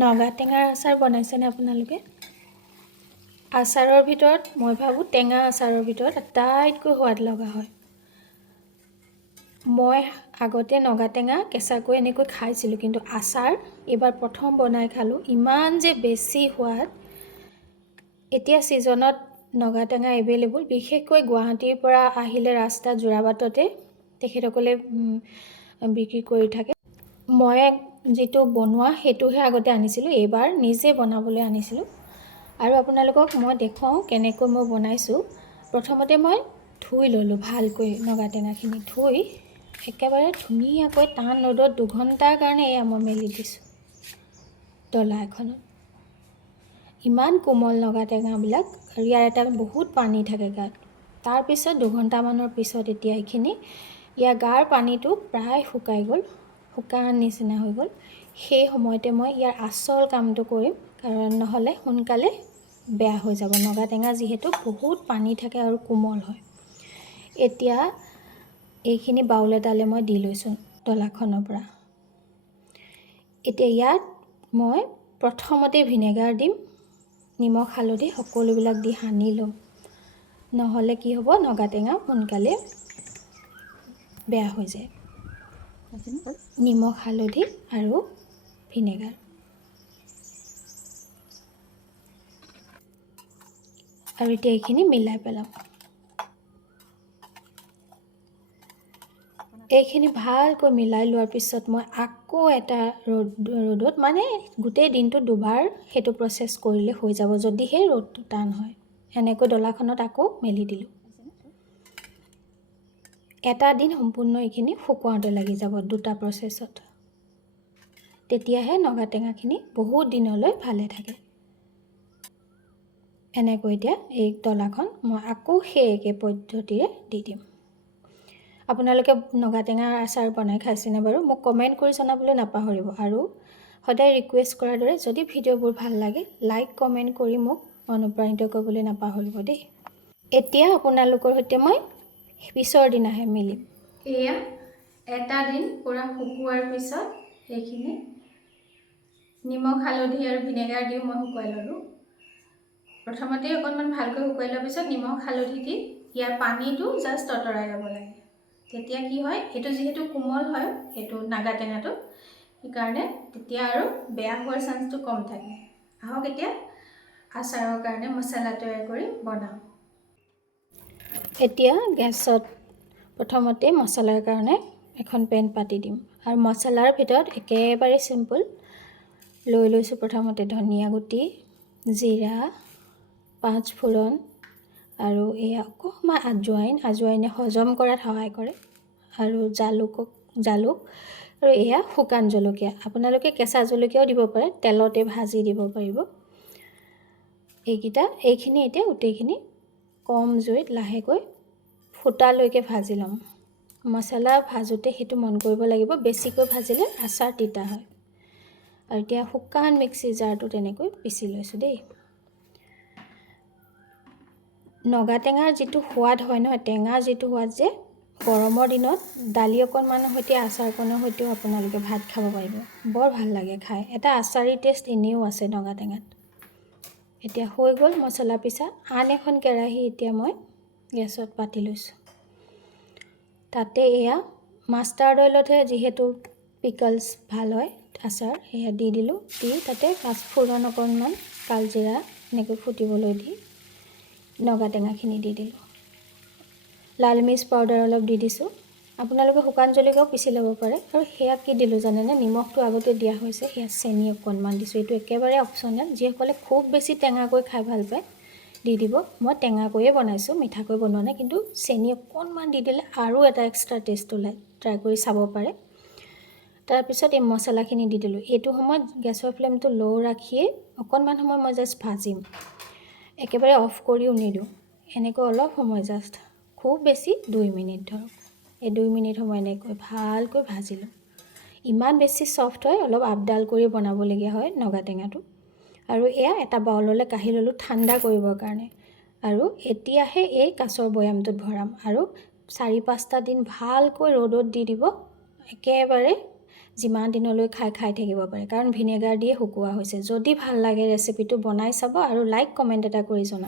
নগা টেঙাৰ আচাৰ বনাইছেনে আপোনালোকে? আচাৰৰ ভিতৰত মই ভাবোঁ টেঙা আচাৰৰ ভিতৰত আটাইতকৈ সোৱাদ লগা হয়। মই আগতে নগা টেঙা কেঁচাকৈ এনেকৈ খাইছিলোঁ, কিন্তু আচাৰ এইবাৰ প্ৰথম বনাই খালোঁ। ইমান যে বেছি সোৱাদ। এতিয়া ছিজনত নগা টেঙা এভেইলেবল, বিশেষকৈ গুৱাহাটীৰ পৰা আহিলে ৰাস্তা যোৰাবাটতে তেখেতসকলে বিক্ৰী কৰি থাকে। মই যিটো বনোৱা সেইটোহে আগতে আনিছিলোঁ, এইবাৰ নিজে বনাবলৈ আনিছিলোঁ। আৰু আপোনালোকক মই দেখুৱাওঁ কেনেকৈ মই বনাইছোঁ। প্ৰথমতে মই ধুই ল'লোঁ ভালকৈ নগা টেঙাখিনি, ধুই একেবাৰে ধুনীয়াকৈ টান ৰ'দত 2 ঘণ্টাৰ কাৰণে এয়া মই মেলি দিছোঁ ডলা এখনত। ইমান কোমল নগা টেঙাবিলাক, আৰু ইয়াৰ এটা বহুত পানী থাকে গাত। তাৰপিছত 2 ঘণ্টামানৰ পিছত এতিয়া এইখিনি ইয়াৰ গাৰ পানীটো প্ৰায় শুকাই গ'ল, শুকান নিচিনা হৈ গ'ল। সেই সময়তে মই ইয়াৰ আচল কামটো কৰিম, কাৰণ নহ'লে সোনকালে বেয়া হৈ যাব। নগা টেঙা যিহেতু বহুত পানী থাকে আৰু কোমল হয়। এতিয়া এইখিনি বাউল এটালে মই দি লৈছোঁ ডলাখনৰ পৰা। এতিয়া ইয়াত মই প্ৰথমতে ভিনেগাৰ দিম, নিমখ হালধি সকলোবিলাক দি সানি ল'ম, নহ'লে কি হ'ব নগা টেঙা সোনকালে বেয়া হৈ যায়। নিমখ হালধি আৰু ভিনেগাৰ। আৰু এতিয়া এইখিনি মিলাই পেলাম। এইখিনি ভালকৈ মিলাই লোৱাৰ পিছত মই আকৌ এটা ৰ'দত, মানে গোটেই দিনটো দুবাৰ সেইটো প্ৰচেছ কৰিলে হৈ যাব, যদিহে ৰ'দটো টান হয়। এনেকৈ ডলাখনত আকৌ মেলি দিলোঁ। এটা দিন সম্পূৰ্ণ এইখিনি শুকুৱাওঁতে লাগি যাব দুটা প্ৰচেছত। তেতিয়াহে নগা টেঙাখিনি বহুত দিনলৈ ভালে থাকে। এনেকৈ এতিয়া এই ডলাখন মই আকৌ সেই একে পদ্ধতিৰে দি দিম। আপোনালোকে নগা টেঙাৰ আচাৰ বনাই খাইছেনে বাৰু? মোক কমেণ্ট কৰি জনাবলৈ নাপাহৰিব। আৰু সদায় ৰিকুৱেষ্ট কৰাৰ দৰে যদি ভিডিঅ'বোৰ ভাল লাগে লাইক কমেণ্ট কৰি মোক অনুপ্ৰাণিত কৰিবলৈ নাপাহৰিব দেই। এতিয়া আপোনালোকৰ সৈতে মই পিছৰ দিনাহে মিলিম। এয়া এটা দিন পূৰা শুকুৱাৰ পিছত এইখিনি নিমখ হালধি আৰু ভিনেগাৰ দি মই শুকুৱাই ল'লোঁ। প্ৰথমতে অকণমান ভালকৈ শুকুৱাই লোৱাৰ পিছত নিমখ হালধি দি ইয়াৰ পানীটো জাষ্ট আঁতৰাই ল'ব লাগে। তেতিয়া কি হয়, এইটো যিহেতু কোমল হয় সেইটো নাগা টেঙাটো, সেইকাৰণে তেতিয়া আৰু বেয়া হোৱাৰ চান্সটো কম থাকে। আহক এতিয়া আচাৰৰ কাৰণে মছলা তৈয়াৰ কৰি বনাওঁ। এতিয়া গেছত প্ৰথমতে মছলাৰ কাৰণে এখন পেন পাতি দিম। আৰু মছলাৰ ভিতৰত একেবাৰে চিম্পুল লৈ লৈছোঁ প্ৰথমতে ধনিয়া গুটি, জিৰা, 5 ফোৰণ আৰু এয়া অকণমান আজৱাইনে হজম কৰাত সহায় কৰে, আৰু জালুক আৰু এয়া শুকান জলকীয়া। আপোনালোকে কেঁচা জলকীয়াও দিব পাৰে, তেলতে ভাজি দিব পাৰিব। এইখিনি এতিয়া গোটেইখিনি কম জুইত লাহেকৈ ফুটালৈকে ভাজি ল'ম। মছলা ভাজোঁতে সেইটো মন কৰিব লাগিব, বেছিকৈ ভাজিলে আচাৰ তিতা হয়। আৰু এতিয়া শুকান মিক্সি জাৰটো তেনেকৈ পিচি লৈছোঁ দেই। নগা টেঙাৰ যিটো সোৱাদ হয় নহয়, টেঙাৰ যিটো সোৱাদ যে গৰমৰ দিনত দালি অকণমানৰ সৈতে আচাৰকণৰ সৈতেও আপোনালোকে ভাত খাব পাৰিব, বৰ ভাল লাগে খাই। এটা আচাৰী টেষ্ট এনেও আছে নগা টেঙাত। এতিয়া হৈ গ'ল মছলা পিছা। আন এখন কেৰাহী এতিয়া মই গেছত পাতি লৈছোঁ। তাতে এয়া মাষ্টাৰ্ড অইলতহে যিহেতু পিকলছ ভাল হয় আচাৰ, সেয়া দি দিলোঁ। দি তাতে 5 ফোৰণ অকণমান, কালজিৰা এনেকৈ ফুটিবলৈ দি নগা টেঙাখিনি দি দিলোঁ। লাল মিৰ্চ পাউডাৰ অলপ দি দিছোঁ। আপোনালোকে শুকান জলকীয়াও পিচি ল'ব পাৰে। আৰু সেয়া কি দিলোঁ জানেনে? নিমখটো আগতে দিয়া হৈছে, সেয়া চেনি অকণমান দিছোঁ। এইটো একেবাৰে অপশ্যনেল। যিসকলে খুব বেছি টেঙাকৈ খাই ভাল পায় দি দিব। মই টেঙাকৈয়ে বনাইছোঁ, মিঠাকৈ বনোৱা নাই, কিন্তু চেনি অকণমান দি দিলে আৰু এটা এক্সট্ৰা টেষ্ট ওলায়, ট্ৰাই কৰি চাব পাৰে। তাৰপিছত এই মছলাখিনি দি দিলোঁ। এইটো সময়ত গেছৰ ফ্লেমটো ল' ৰাখিয়েই অকণমান সময় মই জাষ্ট ভাজিম, একেবাৰে অফ কৰিও নিদিওঁ। এনেকৈ অলপ সময় জাষ্ট, খুব বেছি 2 মিনিট ধৰক। এই 2 মিনিট সময় এনেকৈ ভালকৈ ভাজিলোঁ। ইমান বেছি ছফ্ট হয়, অলপ আপডাল কৰি বনাবলগীয়া হয় নগা টেঙাটো। আৰু এয়া এটা বাউললৈ কাঢ়ি ল'লোঁ ঠাণ্ডা কৰিবৰ কাৰণে। আৰু এতিয়াহে এই কাঁচৰ বৈয়ামটোত ভৰাম, আৰু 4-5টা দিন ভালকৈ ৰ'দত দি দিব, একেবাৰে যিমান দিনলৈ খাই থাকিব পাৰে, কাৰণ ভিনেগাৰ দিয়ে শুকুওৱা হৈছে। যদি ভাল লাগে ৰেচিপিটো বনাই চাব আৰু লাইক কমেণ্ট এটা কৰি জনাব।